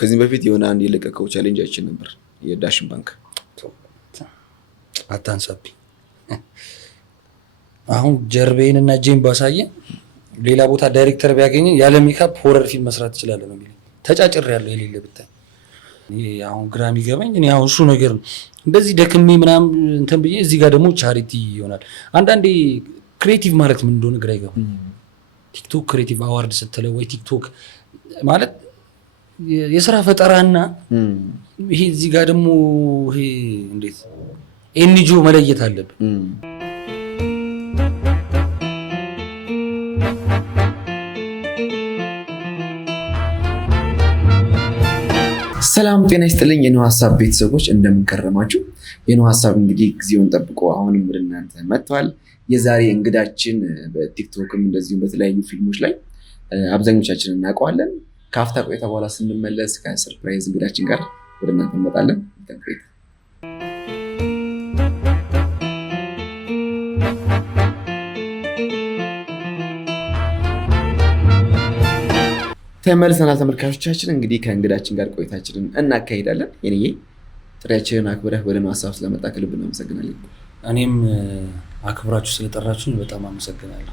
ከዚህ በፊት የሆነ አንድ የለቀቀው ቻሌንጅ አይቼ ነበር የዳሽን ባንክ አታንሳብኝ። አሁን ጀርቤንና ጄም ባሳየ ሌላ ቦታ ዳይሬክተር ቢያገኝ ያለ ሜካፕ ሆረር ፊልም መስራት ትችላለህ ነው የሚለኝ። ተጫጭሬያለሁ የሌለ ብታይ። አሁን ግራ የሚገባኝ እኔ አሁን እሱ ነገር ነው እንደዚህ ደክሜ ምናምን እንትን ብዬ እዚህ ጋር ደግሞ ቻሪቲ ይሆናል። አንዳንዴ ክሬቲቭ ማለት ምን እንደሆነ ግራ ይገባል። ቲክቶክ ክሬቲቭ አዋርድ ስትለው ወይ ቲክቶክ ማለት የስራ ፈጠራና ይሄ እዚህ ጋር ደግሞ ይሄ እንዴት ኤንጂኦ መለየት አለብን። ሰላም ጤና ይስጥልኝ የነው ሀሳብ ቤተሰቦች እንደምን ከረማችሁ? የነው ሀሳብ እንግዲህ ጊዜውን ጠብቆ አሁንም ወደ እናንተ መጥቷል። የዛሬ እንግዳችን በቲክቶክም እንደዚሁም በተለያዩ ፊልሞች ላይ አብዛኞቻችን እናውቀዋለን። ከአፍታ ቆይታ በኋላ ስንመለስ ከሰርፕራይዝ እንግዳችን ጋር ወደ እናንተ እንመጣለን። ተመልሰናል ተመልካቾቻችን። እንግዲህ ከእንግዳችን ጋር ቆይታችንን እናካሂዳለን። የኔ ጥሪያችንን አክብረህ ወደ ነው ሀሳብ ስለመጣ ከልብ እናመሰግናለን። እኔም አክብራችሁ ስለጠራችሁኝ በጣም አመሰግናለሁ።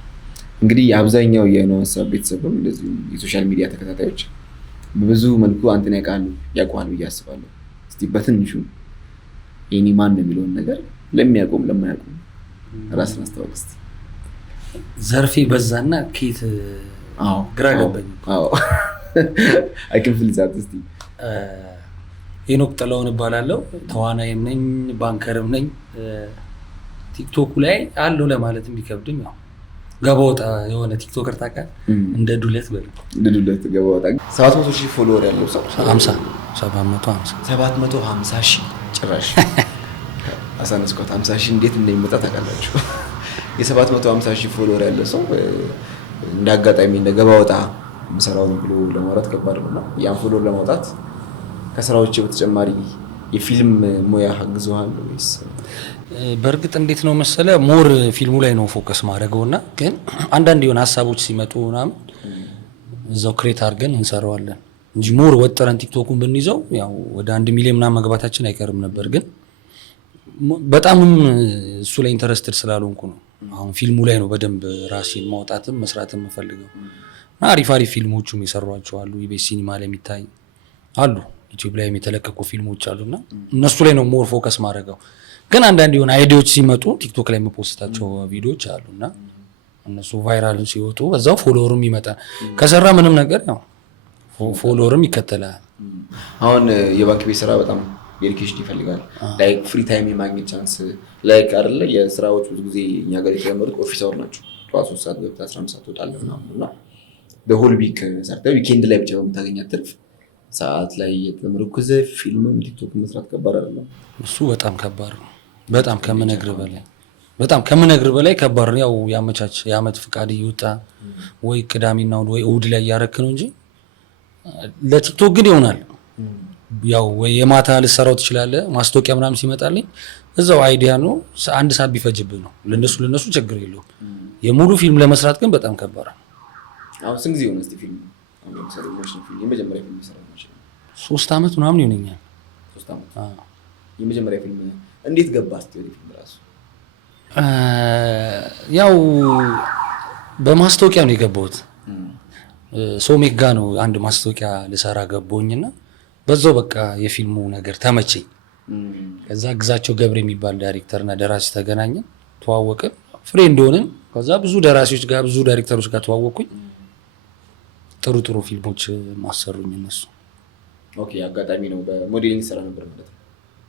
እንግዲህ አብዛኛው የነው ሀሳብ ቤተሰብም እንደዚሁ የሶሻል ሚዲያ ተከታታዮች በብዙ መልኩ አንተን ያውቃሉ ብዬ አስባለሁ። እስቲ በትንሹ የኔ ማን ነው የሚለውን ነገር ለሚያውቁም ለማያውቁም ራስን አስተዋውቅ እስቲ። ዘርፌ በዛና ኬት ግራ ገባኝ። አይክንፍል ዛት እስቲ። ሄኖክ ጥላሁን እባላለሁ። ተዋናይም ነኝ፣ ባንከርም ነኝ። ቲክቶክ ላይ አለው ለማለት ቢከብድም ያው ገባ ወጣ የሆነ ቲክቶከር ታውቃለህ? እንደ ዱለት በል እንደ ዱለት ገባ ወጣ 700,000 ፎሎወር ያለው ሰው 750,000 ጭራሽ አሳነስኳት። 50,000 እንዴት እንደሚመጣ ታውቃላችሁ? የ750,000 ፎሎወር ያለው ሰው እንደ አጋጣሚ እንደ ገባ ወጣ የምሰራውን ብሎ ለማውራት ከባድ ነው። ያን ፎሎወር ለማውጣት ከስራዎች በተጨማሪ የፊልም ሙያ አግዘዋል ወይስ? በእርግጥ እንዴት ነው መሰለ ሞር ፊልሙ ላይ ነው ፎከስ ማድረገውና ግን አንዳንድ የሆነ ሀሳቦች ሲመጡ ምናምን እዛው ክሬት አድርገን እንሰራዋለን እንጂ ሞር ወጥረን ቲክቶኩን ብንይዘው ያው ወደ 1 ሚሊዮን ምናምን መግባታችን አይቀርም ነበር። ግን በጣም እሱ ላይ ኢንተረስትድ ስላልሆንኩ ነው አሁን ፊልሙ ላይ ነው በደንብ ራሴን ማውጣትም መስራትም የምፈልገው። እና አሪፍ ፊልሞቹም የሰሯቸው አሉ፣ ኢቢኤስ ሲኒማ ላይ የሚታይ አሉ፣ ዩቲዩብ ላይ የተለቀቁ ፊልሞች አሉና እነሱ ላይ ነው ሞር ፎከስ ማድረገው። ግን አንዳንድ የሆነ አይዲያዎች ሲመጡ ቲክቶክ ላይ የምፖስታቸው ቪዲዮዎች አሉና እነሱ ቫይራል ሲወጡ በዛው ፎሎወርም ይመጣል። ከሰራ ምንም ነገር ያው ፎሎወርም ይከተላል። አሁን የባንክ ቤት ስራ በጣም ዴዲኬሽን ይፈልጋል። ላይክ ፍሪ ታይም የማግኘት ቻንስ ላይክ አይደለ? የስራዎች ብዙ ጊዜ እኛ ጋር የተለመዱት ኦፊስ አወር ናቸው። ጠዋት 3 ሰዓት ገብተህ 11 ሰዓት ትወጣለህ ምናምን በሆል ዊክ ሰርተህ ዊኬንድ ላይ ብቻ በምታገኛት ትርፍ ሰዓት ላይ የተመረኮዘ ፊልምም ቲክቶክ መስራት ከባድ አይደለም። እሱ በጣም ከባድ ነው። በጣም ከምነግርህ በላይ ከባድ ነው። ያው ያመቻች የአመት ፍቃድ እየወጣ ወይ ቅዳሜና ወይ እሑድ ላይ እያረክ ነው እንጂ ለቲክቶክ ግን ይሆናል። ያው ወይ የማታ ልሰራው ትችላለህ። ማስታወቂያ ምናምን ሲመጣልኝ እዛው አይዲያ ነው 1 ሰዓት ቢፈጅብህ ነው። ለነሱ ችግር የለውም። የሙሉ ፊልም ለመስራት ግን በጣም ከባድ ነው። አሁን ስንት ጊዜ ሆነ እስቲ ፊልም የመጀመሪያ ፊልም ሰራ ነው? 3 ዓመት ምናምን ይሆነኛል። 3 ዓመት። የመጀመሪያ ፊልም እንዴት ገባህ እስቲ ወደ ፊልም ራሱ? ያው በማስታወቂያ ነው የገባሁት። ሶሜክ ጋ ነው አንድ ማስታወቂያ ልሰራ ገባሁኝና በዛው በቃ የፊልሙ ነገር ተመቸኝ። ከዛ ግዛቸው ገብረ የሚባል ዳይሬክተርና ደራሲ ተገናኘን፣ ተዋወቅን፣ ፍሬንድ ሆንን። ከዛ ብዙ ደራሲዎች ጋር ብዙ ዳይሬክተሮች ጋር ተዋወቅኩኝ። ጥሩ ፊልሞች ማሰሩኝ እነሱ። ኦኬ አጋጣሚ ነው በሞዴሊንግ ስራ ነበር ማለት ነው?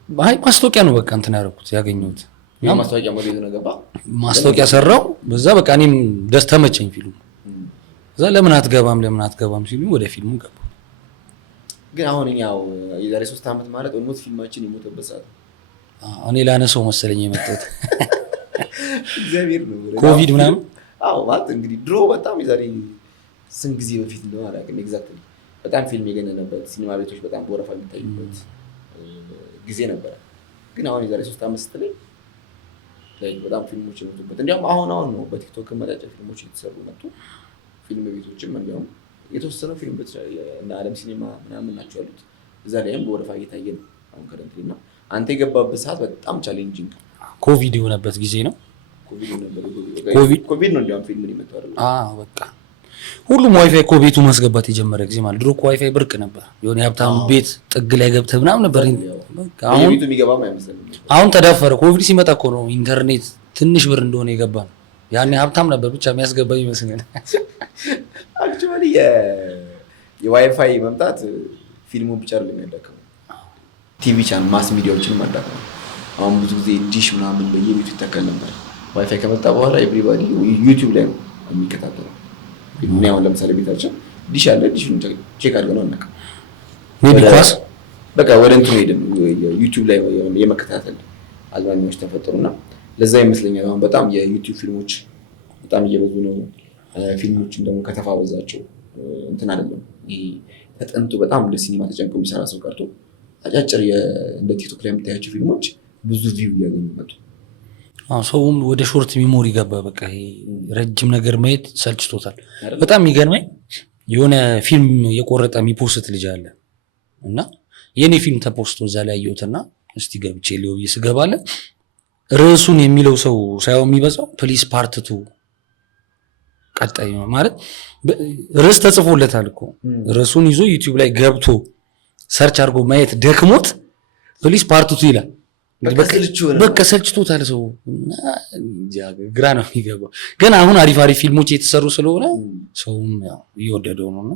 አይ ማስታወቂያ ነው በቃ እንትን ያደረኩት ያገኘሁት። ማስታወቂያ ሞዴል ነው ገባ ማስታወቂያ ሰራው። በዛ በቃ እኔም ደስ ተመቸኝ ፊልሙ። ከዛ ለምን አትገባም ሲሉ ወደ ፊልሙ ገባ። ግን አሁን ያው የዛሬ 3 ዓመት ማለት ኦልሞስት ፊልማችን የሞተበት ሰዓት ነው። እኔ ላነሰው መሰለኝ የመጣሁት እግዚአብሔር ነው ኮቪድ ምናምን። አዎ ማለት እንግዲህ ድሮ በጣም የዛሬ ስንት ጊዜ በፊት እንደሆነ አላውቅም ኤግዛክትሊ። በጣም ፊልም የገነነበት ሲኒማ ቤቶች በጣም በወረፋ የሚታዩበት ጊዜ ነበረ። ግን አሁን የዛሬ 3 ዓመት ስትለኝ በጣም ፊልሞች የሞቱበት እንዲያውም አሁን ነው በቲክቶክ መጣጫ ፊልሞች እየተሰሩ መጡ። ፊልም ቤቶችም እንዲያውም የተወሰነው ፊልም እና ዓለም ሲኒማ ምናምን ናቸው ያሉት። እዛ ላይም በወረፋ እየታየ ነው አሁን ከረንትሊ። እና አንተ የገባበት ሰዓት በጣም ቻሌንጂንግ ኮቪድ የሆነበት ጊዜ ነው። ኮቪድ ነው እንዲያውም ፊልም የመጣው አይደል? በቃ ሁሉም ዋይፋይ እኮ ቤቱ ማስገባት የጀመረ ጊዜ ማለት። ድሮ እኮ ዋይፋይ ብርቅ ነበር። የሆነ የሀብታም ቤት ጥግ ላይ ገብተህ ምናምን ነበር። አሁን ቤቱ የሚገባም አይመስልም። አሁን ተዳፈረ። ኮቪድ ሲመጣ እኮ ነው ኢንተርኔት ትንሽ ብር እንደሆነ የገባ ነው። ያኔ ሀብታም ነበር ብቻ የሚያስገባ ይመስላል። አክቹዋሊ የዋይፋይ መምጣት ፊልሙ ብቻ አይደለም የሚያዳክመው፣ ቲቪ ቻናል ማስ ሚዲያዎችንም አዳክመው። አሁን ብዙ ጊዜ ዲሽ ምናምን በየቤቱ ይተከል ነበር። ዋይፋይ ከመጣ በኋላ ኤቭሪባዲ ዩቲዩብ ላይ ነው የሚከታተለው። እኔ አሁን ለምሳሌ ቤታችን ዲሽ አለ፣ ዲሹን ቼክ አድርገን አናውቅም። ኳስ በቃ ወደ እንትኑ ሄደን ዩቲዩብ ላይ የመከታተል አዝማሚያዎች ተፈጠሩና ለዛ ይመስለኛል አሁን በጣም የዩቲዩብ ፊልሞች በጣም እየበዙ ነው። ፊልሞችን ደግሞ ከተፋበዛቸው እንትን አይደለም ይሄ ተጠንቶ በጣም እንደ ሲኒማ ተጨንቆ የሚሰራ ሰው ቀርቶ አጫጭር እንደ ቲክቶክ ላይ የምታያቸው ፊልሞች ብዙ ቪው እያገኙ መጡ። ሰውም ወደ ሾርት ሚሞሪ ገባ። በቃ ይሄ ረጅም ነገር ማየት ሰልችቶታል። በጣም የሚገርመኝ የሆነ ፊልም የቆረጠ የሚፖስት ልጅ አለ እና የኔ ፊልም ተፖስቶ እዛ ላይ አየሁትና እስቲ ገብቼ ሊው ይስገባለ ርዕሱን የሚለው ሰው ሳይሆን የሚበዛው ፕሊስ ፓርት 2 ቀጣይ ማለት ርዕስ ተጽፎለታል እኮ ርዕሱን ይዞ ዩቲዩብ ላይ ገብቶ ሰርች አድርጎ ማየት ደክሞት ፕሊስ ፓርት 2 ይላል። በቃ ሰልችቶታል ሰው። ግራ ነው የሚገባው። ግን አሁን አሪፍ ፊልሞች የተሰሩ ስለሆነ ሰውም ያው እየወደደው ነውና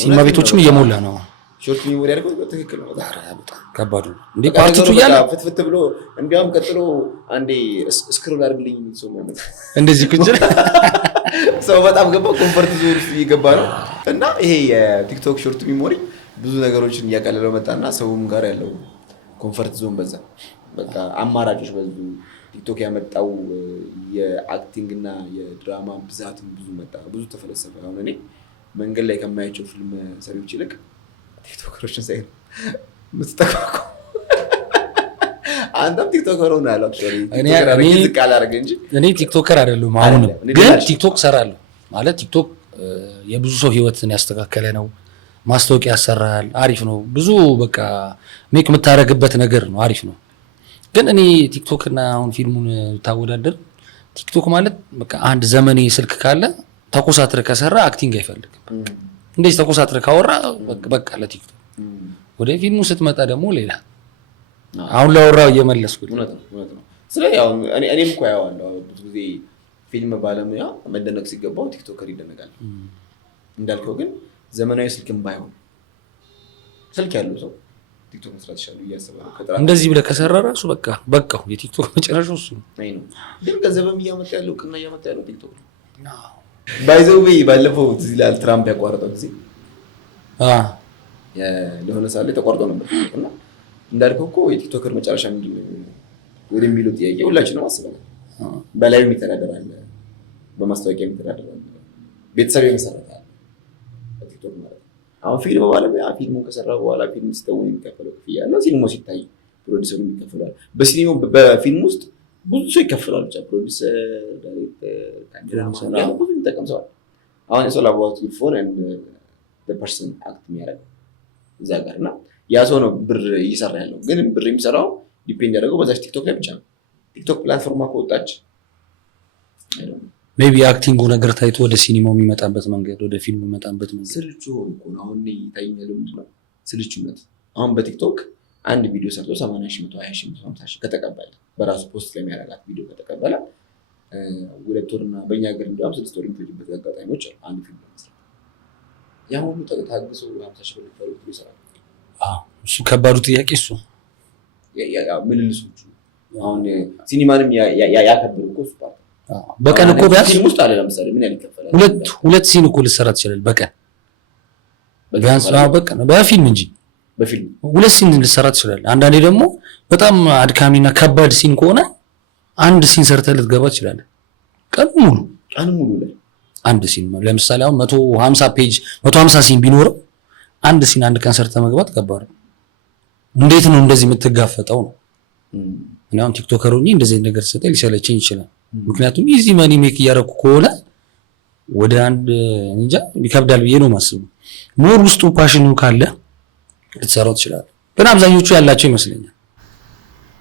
ሲኒማ ቤቶችም እየሞላ ነው። ሾርት ሚሞሪ ያደርገው ትክክል ነው። በጣም ከባድ ነው እንዴ ፓርት 2 እያለ ፍትፍት ብሎ እንዲያውም ቀጥሎ አንዴ ስክሮል አድርግልኝ ሰው ማለት እንደዚህ ኩንጀል ሰው በጣም ገባ ኮምፎርት ዞን ውስጥ እየገባ ነው። እና ይሄ የቲክቶክ ሾርት ሚሞሪ ብዙ ነገሮችን እያቀለለው መጣና ሰውም ጋር ያለው ኮምፎርት ዞን በዛ። በቃ አማራጮች በዙ። ቲክቶክ ያመጣው የአክቲንግ እና የድራማ ብዛትም ብዙ መጣ፣ ብዙ ተፈለሰፈ። አሁን እኔ መንገድ ላይ ከማያቸው ፊልም ሰሪዎች ይልቅ ቲክቶከሮችን ሳይ ምትጠቃቁ አንተም ቲክቶከር ሆነ ያለው እኔ ቲክቶከር አይደለሁም። አሁን ግን ቲክቶክ ሰራለሁ ማለት ቲክቶክ የብዙ ሰው ህይወትን ያስተካከለ ነው። ማስታወቂያ ያሰራል፣ አሪፍ ነው። ብዙ በቃ ሜክ የምታደርግበት ነገር ነው፣ አሪፍ ነው። ግን እኔ ቲክቶክ እና አሁን ፊልሙን ታወዳደር ቲክቶክ ማለት በቃ አንድ ዘመኔ ስልክ ካለ ተኮሳትረ ከሰራ አክቲንግ አይፈልግም። እንደዚህ ተኮሳትረ ካወራ በቃ ለቲክቶክ ወደ ፊልሙ ስትመጣ ደግሞ ሌላ አሁን ላወራው እየመለስኩት እውነት ነው። ስለዚህ ያው እኔም እኮ ያዋለሁ ብዙ ጊዜ ፊልም ባለሙያ መደነቅ ሲገባው ቲክቶከር ይደነቃል እንዳልከው። ግን ዘመናዊ ስልክም ባይሆን ስልክ ያለው ሰው ቲክቶክ መስራት ይችላል እያሰበ እንደዚህ ብለህ ከሰራ ራሱ በቃ የቲክቶክ መጨረሻው እሱ ነው። ግን ገንዘብም እያመጣ ያለው እውቅና እያመጣ ያለው ቲክቶክ ነው። ባይዘው ባለፈው እዚህ ላይ ትራምፕ ያቋረጠው ጊዜ ለሆነ ሳለ ተቋርጦ ነበር እና እንዳልከው እኮ የቲክቶከር መጨረሻ ምንድን ነው ወደሚለው ጥያቄ ሁላችንም አስበናል። በላዩ የሚተዳደራል፣ በማስታወቂያ የሚተዳደራል፣ ቤተሰብ የመሰረታል ቲክቶክ ማለት ነው። አሁን ፊልም ባለሙያ ፊልሙን ከሰራ በኋላ ፊልም ሲተውን የሚከፈለው ክፍያ አለ። ሲኒማ ሲታይ ፕሮዲሰሩ የሚከፈላል። በፊልም ውስጥ ብዙ ሰው ይከፈላል። ብቻ ፕሮዲሰር፣ ዳይሬክተር፣ ብዙ የሚጠቀም ሰዋል። አሁን የሰው ላባት ፎን ፐርሰን አክት የሚያደርግ እዛ ጋር እና ያ ሰው ነው ብር እየሰራ ያለው። ግን ብር የሚሰራው ዲፔንድ ያደረገው በዛች ቲክቶክ ላይ ብቻ ነው። ቲክቶክ ፕላትፎርማ ከወጣች ሜይ ቢ የአክቲንጉ ነገር ታይቶ ወደ ሲኒማው የሚመጣበት መንገድ፣ ወደ ፊልሙ የሚመጣበት መንገድ ስልቹ ሆኖ ነው። አሁን ይታየኛል ምንድነው ስልቹነት። አሁን በቲክቶክ አንድ ቪዲዮ ሰርቶ 80,000፣ 120,000፣ 150,000 ከተቀበለ በራሱ ፖስት ለሚያደርጋት ቪዲዮ ከተቀበለ 2 ወርና በእኛ ሀገር እንዲያውም 6 ወር የሚፈጅበት አጋጣሚዎች አሉ አንድ ፊልም ለመስራት። ያ ሁሉ ታግሶ 50,000 ብር ይፈልጉ ይሰራል። እሱ ከባዱ ጥያቄ እሱ ምልልሶቹ አሁን ሲኒማንም ያከብሩ እኮ እሱ ፓርት በቀን እኮ ቢያንስ ፊልም ውስጥ አለ ለምሳሌ ምን ያህል ይከፈላል? ሁለት ሲን እኮ ልትሰራ ትችላለህ በቀን ቢያንስ። በቀን በፊልም እንጂ በፊልም 2 ሲን ልትሰራ ትችላለህ። አንዳንዴ ደግሞ በጣም አድካሚና ከባድ ሲን ከሆነ አንድ ሲን ሰርተህ ልትገባ ትችላለህ። ቀን ሙሉ ላይ አንድ ሲን ለምሳሌ አሁን 150 ፔጅ 150 ሲን ቢኖረው አንድ ሲን አንድ ቀን ሰርተህ መግባት ከባድ ነው። እንዴት ነው እንደዚህ የምትጋፈጠው ነው? እኔ አሁን ቲክቶከር ሆኜ እንደዚህ ነገር ሰጠኝ ሊሰለቸኝ ይችላል። ምክንያቱም ኢዚ መኒ ሜክ እያደረኩ ከሆነ ወደ አንድ እንጃ ይከብዳል ብዬ ነው የማስበው። ሞር ውስጡ ፓሽኑ ካለ ልትሰራው ትችላለህ። ግን አብዛኞቹ ያላቸው ይመስለኛል።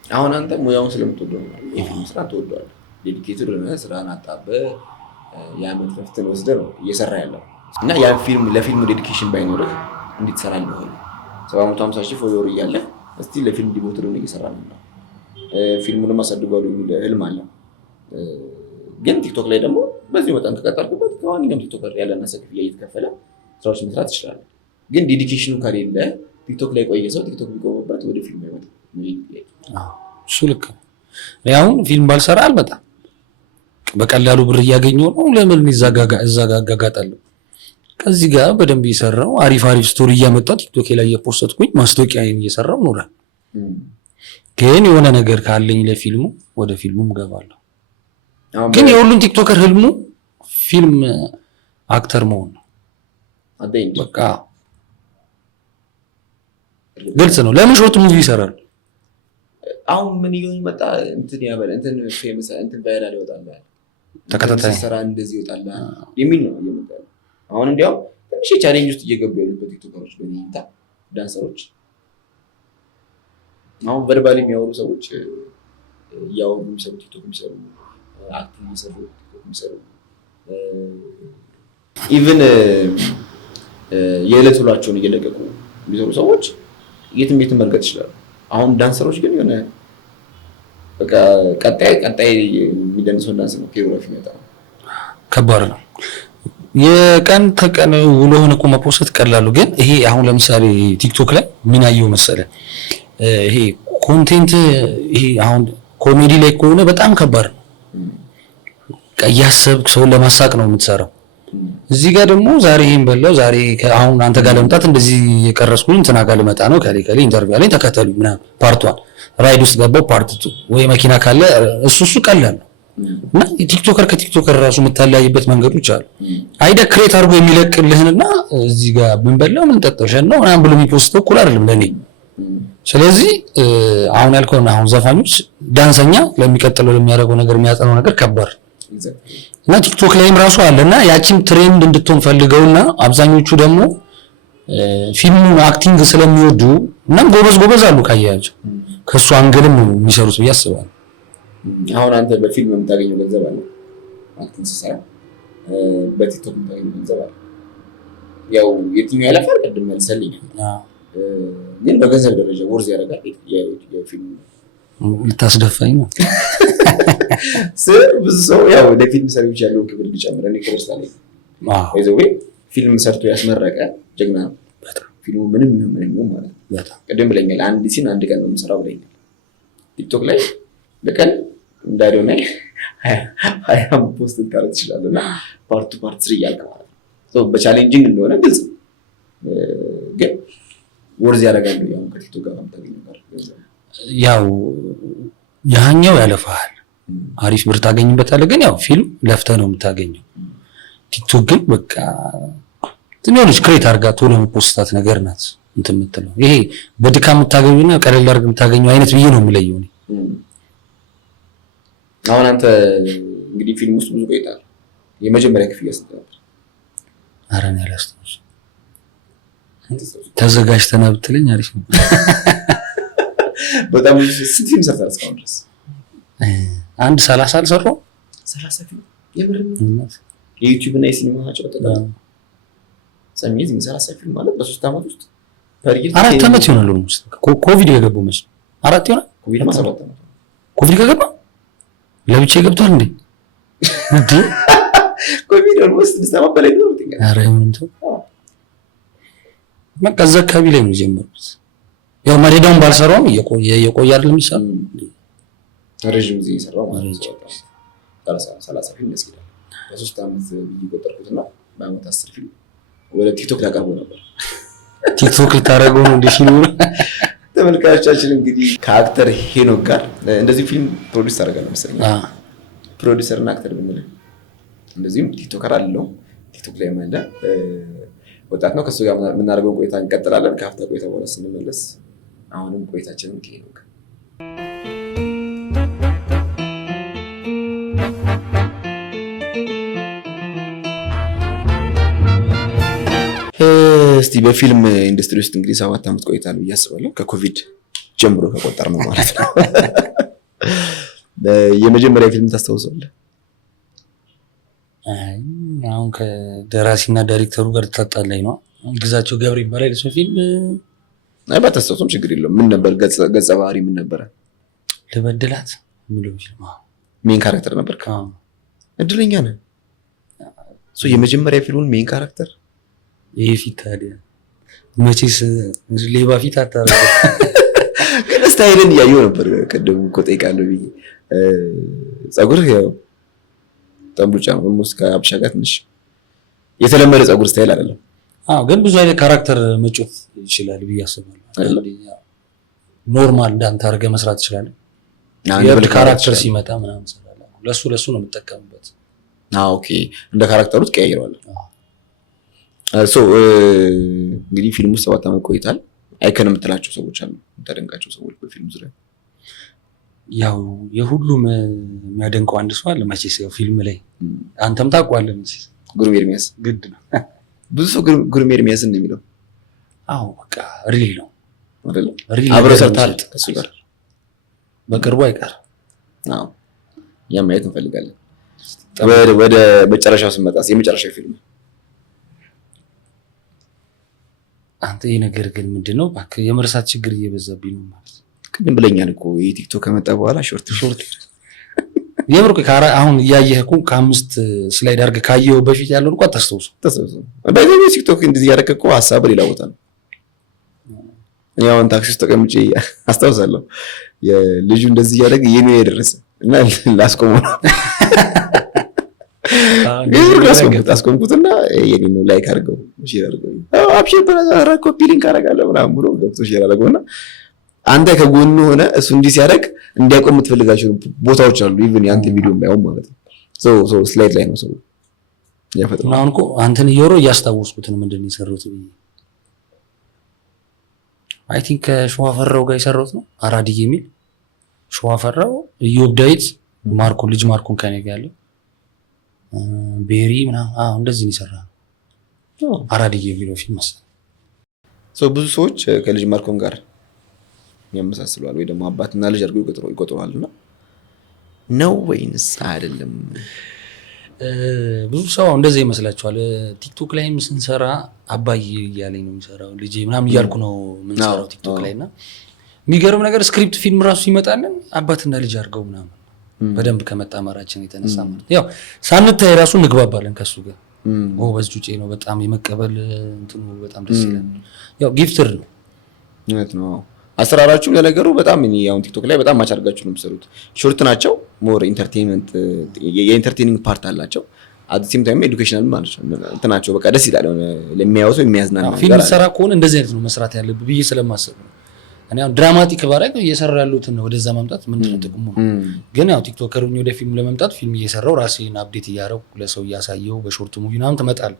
አሁን አንተ ሙያውን ስለምትወደው ነው የፊልም ስራ ትወደዋለህ። ዴዲኬትድ ሆነህ ስራን አጣበህ የዓመት ረፍትን ወስደህ ነው እየሰራ ያለው እና ያ ፊልም ለፊልሙ ዴዲኬሽን ባይኖርህ እንዴት ትሰራለህ? ሆነ 750,000 ፎሎወር እያለህ እስቲ ለፊልም ዲቮትድ ሆነህ እየሰራ ነው። ፊልሙንም አሳድጓል የሚል ህልም አለ። ግን ቲክቶክ ላይ ደግሞ በዚህ በጣም ከቀጠልኩበት ከማንኛውም ቲክቶከር ያለና ክፍያ እየተከፈለ ስራዎች መስራት ትችላለህ። ግን ዴዲኬሽኑ ከሌለ ቲክቶክ ላይ ቆየ ሰው ቲክቶክ ቢቆምበት ወደ ፊልም አይመጣም። እሱ ልክ ነው። አሁን ፊልም ባልሰራ አልመጣም። በቀላሉ ብር እያገኘሁ ነው። ለምን እዛጋጋጣለሁ? ከዚህ ጋር በደንብ እየሰራሁ አሪፍ ስቶሪ እያመጣሁ ቲክቶክ ላይ እየፖስትኩኝ ማስታወቂያን እየሰራሁ ኖራል። ግን የሆነ ነገር ካለኝ ለፊልሙ ወደ ፊልሙም ገባለሁ። ግን የሁሉም ቲክቶከር ህልሙ ፊልም አክተር መሆን ነው። በቃ ግልጽ ነው። ለምን ሾርት ሙቪ ይሰራሉ? አሁን ምን ይሁን መጣ እንትን ያበለ እንትን ፌመስ እንትን ቫይራል ይወጣል ተከታታይ ሰራ እንደዚህ ይወጣል የሚል ነው እየመጣው። አሁን እንዲያው ትንሽ ቻሌንጅ ውስጥ እየገቡ ያሉት ቲክቶከሮች በእኔታ ዳንሰሮች አሁን ቨርባሊ የሚያወሩ ሰዎች ያወሩ የሚሰሩ ቲክቶክ የሚሰሩ አክቲንግ የሚሰሩ ቲክቶክ የሚሰሩ ኢቭን የዕለት ውሏቸውን እየለቀቁ የሚሰሩ ሰዎች የትም መርገጥ ይችላሉ። አሁን ዳንሰሮች ግን የሆነ በቃ ቀጣይ የሚደንሰው ዳንስ ነው ኮሪዮግራፊ የሚወጣው ከባድ ነው። የቀን ተቀን ውሎህን እኮ መፖስት ቀላሉ። ግን ይሄ አሁን ለምሳሌ ቲክቶክ ላይ ምን አየው መሰለ ይሄ ኮንቴንት ይሄ አሁን ኮሜዲ ላይ ከሆነ በጣም ከባድ ነው። እያሰብክ ሰውን ለማሳቅ ነው የምትሰራው። እዚህ ጋር ደግሞ ዛሬ ይሄን በለው ዛሬ አሁን አንተ ጋር ለመምጣት እንደዚህ የቀረስኩኝ እንትና ጋር ልመጣ ነው ከሌ ኢንተርቪው አለኝ ተከተሉኝ ምናምን ፓርት 1 ራይድ ውስጥ ገባው ፓርት 2 ወይ መኪና ካለ እሱ ቀላል ነው። እና ቲክቶከር ከቲክቶከር ራሱ የምታለያይበት መንገዶች አሉ። አይደ ክሬት አድርጎ የሚለቅልህንና እዚህ ጋር ምን በለው ምን ጠጥተሽ ነው ምናምን ብሎ የሚፖስተው እኩል አይደለም ለኔ። ስለዚህ አሁን ያልከውና አሁን ዘፋኞች ዳንሰኛ ለሚቀጥለው ለሚያደርገው ነገር የሚያጠናው ነገር ከባድ እና ቲክቶክ ላይም ራሱ አለና ያቺም ትሬንድ እንድትሆን ፈልገውና አብዛኞቹ ደግሞ ፊልሙን አክቲንግ ስለሚወዱ እና ጎበዝ አሉ ካያቸው ከሱ አንገልም የሚሰሩት ብዬ አስባለሁ። አሁን አንተ በፊልም የምታገኘው ገንዘብ አለ አክቲንግ ሲሰራ በቲክቶክ የምታገኘው ገንዘብ አለ። ያው የትኛው ያለፋል ቅድም መልሰልኝ። ግን በገንዘብ ደረጃ ወርዝ ያደርጋል የፊልም ልታስደፋኝ ነው። ብዙ ሰው ያው ለፊልም ሰሪዎች ያለው ክብር ሊጨምር እኔ ክርስቲያን ነኝ። ወይ ፊልም ሰርቶ ያስመረቀ ጀግና ነው። ፊልሙ ምንም ማለት ነው። ቅድም ብለኛል አንድ ሲን አንድ ቀን ነው የምሰራው ብለኛል። ቲክቶክ ላይ በቀን እንዳይሆነ 20 ፖስት ልታረግ ትችላለህ እና ፓርት 3 እያልክ ማለት ነው። በቻሌንጂንግ እንደሆነ ግልጽ ነው። ግን ወርዝ ያደርጋሉ ያው ከቲክቶክ ጋር የምታገኘው ጋር ያው ያኛው ያለፋል አሪፍ ብር ታገኝበታለህ። ግን ያው ፊልም ለፍተህ ነው የምታገኘው። ቲክቶክ ግን በቃ ትንሽ ክሬት አድርጋ ቶሎ የምትፖስታት ነገር ናት እንትን የምትለው ይሄ በድካም የምታገኙና ቀለል አድርገህ የምታገኘው አይነት ብዬ ነው የምለየው እኔ። አሁን አንተ እንግዲህ ፊልም ውስጥ ብዙ ቆይተሃል። የመጀመሪያ ክፍያ ስንት ነበር? ኧረ እኔ አላስታውስም። ተዘጋጅተና ብትለኝ አሪፍ ነው። በጣም ስንት ፊልም ሰርተሃል እስካሁን ድረስ? አንድ 30 አልሰራሁም። 30 ፊልም የምር የዩቲዩብ እና የሲኒማ ናቸው በጠቅላላ ሰሚዝ ምን 30 ፊልም ማለት በ3 ዓመት ውስጥ 4 ዓመት ይሆናል። ኦልሞስት ኮቪድ የገባው መች 4 ይሆናል። ኮቪድ ማለት 7 ዓመት ኮቪድ ከገባ ለብቻ ገብቷል እንዴ? እንዴ ኮቪድ ኦልሞስት 6 ዓመት በላይ ነው እንዴ? ኧረ ይሁን ተው በቃ እዛ አካባቢ ላይ ነው የጀመሩት። ያው መሬዳውን ባልሰራውም እየቆየ አይደለም የሚሰራው ረጅም ጊዜ የሰራው ማለት ነው። 30 ፊልም ያስኬዳል። በ3 ዓመት እየቆጠርኩትና በአመት 10 ፊልም ወደ ቲክቶክ ላቀርበው ነበር። ቲክቶክ ልታረገው ነው እንደ ፊልሙ። ተመልካቾቻችን እንግዲህ ከአክተር ሄኖክ ጋር እንደዚህ ፊልም ፕሮዲዩስ ታደርጋለህ መሰለኝ። ፕሮዲዩሰር እና አክተር ብንል እንደዚህም ቲክቶከር አለው ቲክቶክ ላይ ማለት ወጣት ነው። ከሱ ጋር የምናደርገው ቆይታ እንቀጥላለን። ከአፍታ ቆይታ በኋላ ስንመለስ አሁንም ቆይታችንን ከሄኖክ እስቲ በፊልም ኢንዱስትሪ ውስጥ እንግዲህ 7 ዓመት ቆይታል ብዬ አስባለሁ። ከኮቪድ ጀምሮ ከቆጠር ነው ማለት ነው። የመጀመሪያ ፊልም ታስታውሳለህ? አሁን ከደራሲና ዳይሬክተሩ ጋር ተጣጣላኝ ነው። ግዛቸው ገብረ ይባላል የሱ ፊልም። አይ ባታስታውሰውም ችግር የለውም። ምን ነበር ገጸ ባህሪ ምን ነበረ? ልበድላት የሚለው ፊልም ሜን ካራክተር ነበር። እድለኛ ነህ። የመጀመሪያ ፊልሙን ሜን ካራክተር ይሄ ፊት ታዲያ መቼስ ሌባ ፊት አታረገ። ግን ስታይልን እያየሁ ነበር ቅድም እኮ ጠይቃለሁ ብዬ። ፀጉርህ ያው ጠምቡጫ ነው። ኦልሞስት ከአብሻ ጋር ትንሽ የተለመደ ፀጉር ስታይል አይደለም። ግን ብዙ አይነት ካራክተር መጮት ይችላል ብዬ አስባለሁ። ኖርማል እንዳንተ አድርገህ መስራት ትችላለህ። የብር ካራክተር ሲመጣ ምናምን ሰራለ። ለሱ ነው የምጠቀምበት። ኦኬ እንደ ካራክተሩ ትቀያይረዋለህ። እንግዲህ ፊልም ውስጥ 7 ዓመት ቆይታል። አይከን የምትላቸው ሰዎች አሉ፣ የምታደንቃቸው ሰዎች በፊልም ዙሪያ? ያው የሁሉም የሚያደንቀው አንድ ሰው አለ መቼስ ያው ፊልም ላይ አንተም ታውቀዋለህ መቼስ። ጉርሜ ኤርሚያስ ግድ ነው። ብዙ ሰው ጉርሜ ኤርሚያስ ነው የሚለው። በቃ ሪል ነው አይደል? አብረው ሰርተሃል ከሱ ጋር በቅርቡ አይቀር። ያ ማየት እንፈልጋለን። ወደ መጨረሻው ስንመጣ የመጨረሻው ፊልም አንተ ይሄ ነገር ግን ምንድነው እባክህ የመርሳት ችግር እየበዛብኝ ነው ማለት ቅድም ብለኛል እኮ ቲክቶክ ከመጣ በኋላ ሾርት የምር አሁን እያየህ እኮ ከ5 ስላይድ አድርገህ ካየኸው በፊት ያለውን እኮ አታስታውሰው። በዚህ ቲክቶክ እንደዚህ ያደረገ እኮ ሀሳብ ሌላ ቦታ ነው። እኔ አሁን ታክሲ ውስጥ ተቀምጬ አስታውሳለሁ የልጁ እንደዚህ እያደረገ የኔ የደረሰ እና ላስቆመው ነው አስቆምኩትና የኔ ነው ላይክ አድርገው ሼር አድርገው አብሽር ብራዘር ኮፒ ሊንክ አደርጋለሁ ምናምን ብሎ ገብቶ ሼር አድርገውና አንተ ከጎኑ ሆነ እሱ እንዲህ ሲያደርግ እንዲያቆም የምትፈልጋቸው ቦታዎች አሉ። ኢቭን ያንተ ቪዲዮ ባይሆን ማለት ነው። ሶ ስላይድ ላይ ነው ሰው ያፈጥነው። አሁን እኮ አንተን እየወረው እያስታወስኩት ነው ምንድን ነው የሰሩት ብዬ አይ ቲንክ ከሸዋፈራው ጋር የሰሩት ነው አራዲ የሚል ሸዋፈራው ኢዮብ ዳዊት ልጅ ማርኮን ከኔ ጋር ያለው ቤሪ ምናምን እንደዚህ ነው የሰራው አራዲ የሚለው ፊልም መሰለኝ። ብዙ ሰዎች ከልጅ ማርኮን ጋር ያመሳስለዋል ወይ ደግሞ አባትና ልጅ አድርገው ይቆጥረዋልና ነው ወይንስ አይደለም? ብዙ ሰው እንደዚህ ይመስላችኋል። ቲክቶክ ላይም ስንሰራ አባዬ እያለኝ ነው የሚሰራው ልጄ ምናምን እያልኩ ነው የምንሰራው ቲክቶክ ላይ እና የሚገርም ነገር ስክሪፕት ፊልም ራሱ ይመጣልን አባትና ልጅ አድርገው ምናምን በደንብ ከመጣመራችን የተነሳ ማለት ያው ሳንታይ ራሱ እንግባባለን ከሱ ጋር። ጎበዝ ጁጬ ነው በጣም የመቀበል እንትኑ በጣም ደስ ይላል። ያው ጊፍትር ነው ማለት ነው። አሰራራችሁም ለነገሩ በጣም ያው ቲክቶክ ላይ በጣም ማች አድርጋችሁ ነው የምትሰሩት። ሾርት ናቸው ሞር ኢንተርቴይንመንት የኢንተርቴይኒንግ ፓርት አላቸው። አት ሴም ታይም ኤዱኬሽናል ማለት ነው እንትናቸው በቃ ደስ ይላል። ለሚያዩት የሚያዝናና ነገር ፊልም ሰራ ከሆነ እንደዚህ አይነት ነው መስራት ያለብህ ብዬ ስለማስብ ነው። እኔ አሁን ድራማቲክ ባረግ እየሰራ ያሉትን ወደዛ ማምጣት ምንድነው ጥቅሙ? ግን ያው ቲክቶከሩኝ ወደ ፊልም ለመምጣት ፊልም እየሰራው ራሴን አፕዴት እያረው ለሰው እያሳየው በሾርት ሙቪ ምናምን ትመጣለህ።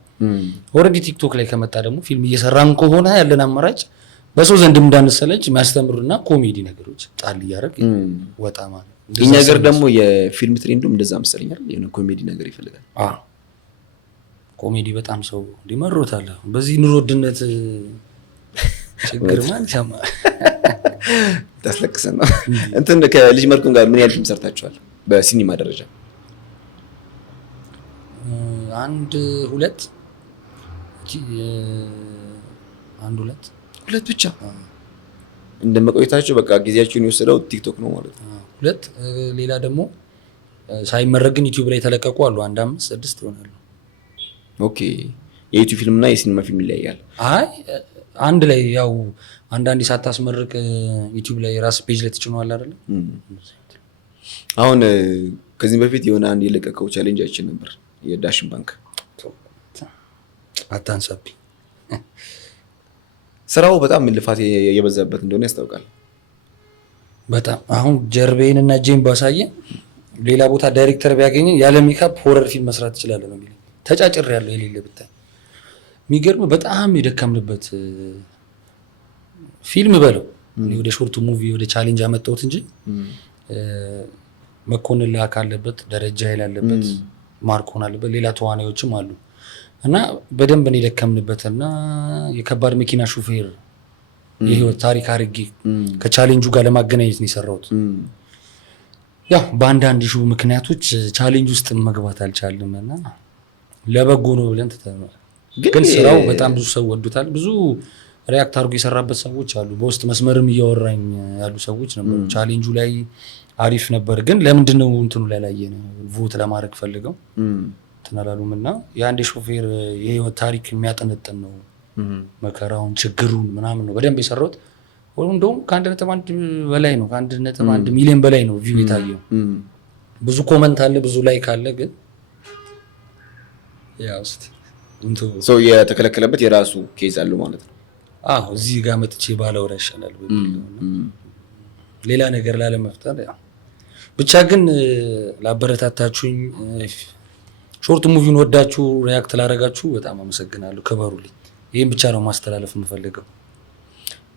ኦልሬዲ ቲክቶክ ላይ ከመጣ ደግሞ ፊልም እየሰራን ከሆነ ያለን አማራጭ በሰው ዘንድም እንዳንሰለች የሚያስተምሩና ኮሜዲ ነገሮች ጣል እያደረግ ወጣ ማለት ነው። እኛ ሀገር ደግሞ የፊልም ትሬንዱም እንደዛ መሰለኛል የሆነ ኮሜዲ ነገር ይፈልጋል። ኮሜዲ በጣም ሰው ሊመሮታል። በዚህ ኑሮ ውድነት ችግር ማለት ያማ ታስለቅሰን ነው እንትን ከልጅ ማርኮን ጋር ምን ያህል ፊልም ሰርታችኋል በሲኒማ ደረጃ? አንድ ሁለት ብቻ እንደመቆየታቸው በቃ ጊዜያቸውን የወሰደው ቲክቶክ ነው ማለት ነው። ሁለት ሌላ ደግሞ ሳይመረግ ግን ዩቲዩብ ላይ የተለቀቁ አሉ። 1 5 6 ይሆናሉ። ኦኬ የዩቲዩብ ፊልም እና የሲኒማ ፊልም ይለያያል? አይ አንድ ላይ ያው አንዳንዴ ሳታስመርቅ ዩቲዩብ ላይ ራስ ፔጅ ላይ ትጭኗል አይደል? አሁን ከዚህ በፊት የሆነ አንድ የለቀቀው ቻሌንጅ አይቼ ነበር የዳሽን ባንክ አታንሳብኝ። ስራው በጣም ልፋት የበዛበት እንደሆነ ያስታውቃል። በጣም አሁን ጀርቤን እና ጄም ባሳየ ሌላ ቦታ ዳይሬክተር ቢያገኘኝ ያለ ሜካፕ ሆረር ፊልም መስራት ይችላል ነው የሚለኝ። ተጫጭር ያለው የሌለ ብታይ የሚገርም በጣም የደከምንበት ፊልም በለው ወደ ሾርት ሙቪ ወደ ቻሌንጅ አመጣሁት እንጂ መኮንን ላክ አለበት፣ ደረጃ ኃይል አለበት፣ ማርኮን አለበት፣ ሌላ ተዋናዮችም አሉ። እና በደንብ ነው የደከምንበትና የከባድ መኪና ሹፌር የህይወት ታሪክ አድርጌ ከቻሌንጁ ጋር ለማገናኘት ነው የሰራሁት። ያው በአንዳንድ ሹ ምክንያቶች ቻሌንጅ ውስጥ መግባት አልቻልንም እና ለበጎ ነው ብለን ትተናል። ግን ስራው በጣም ብዙ ሰው ወዱታል። ብዙ ሪያክት አድርጎ የሰራበት ሰዎች አሉ። በውስጥ መስመርም እያወራኝ ያሉ ሰዎች ነበሩ። ቻሌንጁ ላይ አሪፍ ነበር፣ ግን ለምንድን ነው እንትኑ ላይ ላየን ቮት ለማድረግ ፈልገው ትናላሉም እና የአንድ ሾፌር የህይወት ታሪክ የሚያጠነጥን ነው። መከራውን ችግሩን ምናምን ነው በደንብ የሰራሁት። እንደውም ከ1.1 በላይ ነው ከ1.1 ሚሊዮን በላይ ነው ቪው የታየው። ብዙ ኮመንት አለ፣ ብዙ ላይክ አለ። ግን ያው ሰው የተከለከለበት የራሱ ኬዝ አለው ማለት ነው። አዎ እዚህ ጋር መጥቼ ባለወራ ይሻላል ሌላ ነገር ላለመፍጠር ያው ብቻ። ግን ላበረታታችሁኝ ሾርት ሙቪውን ወዳችሁ ሪያክት ላደረጋችሁ በጣም አመሰግናለሁ። ክበሩልኝ። ይህን ብቻ ነው ማስተላለፍ የምፈልገው።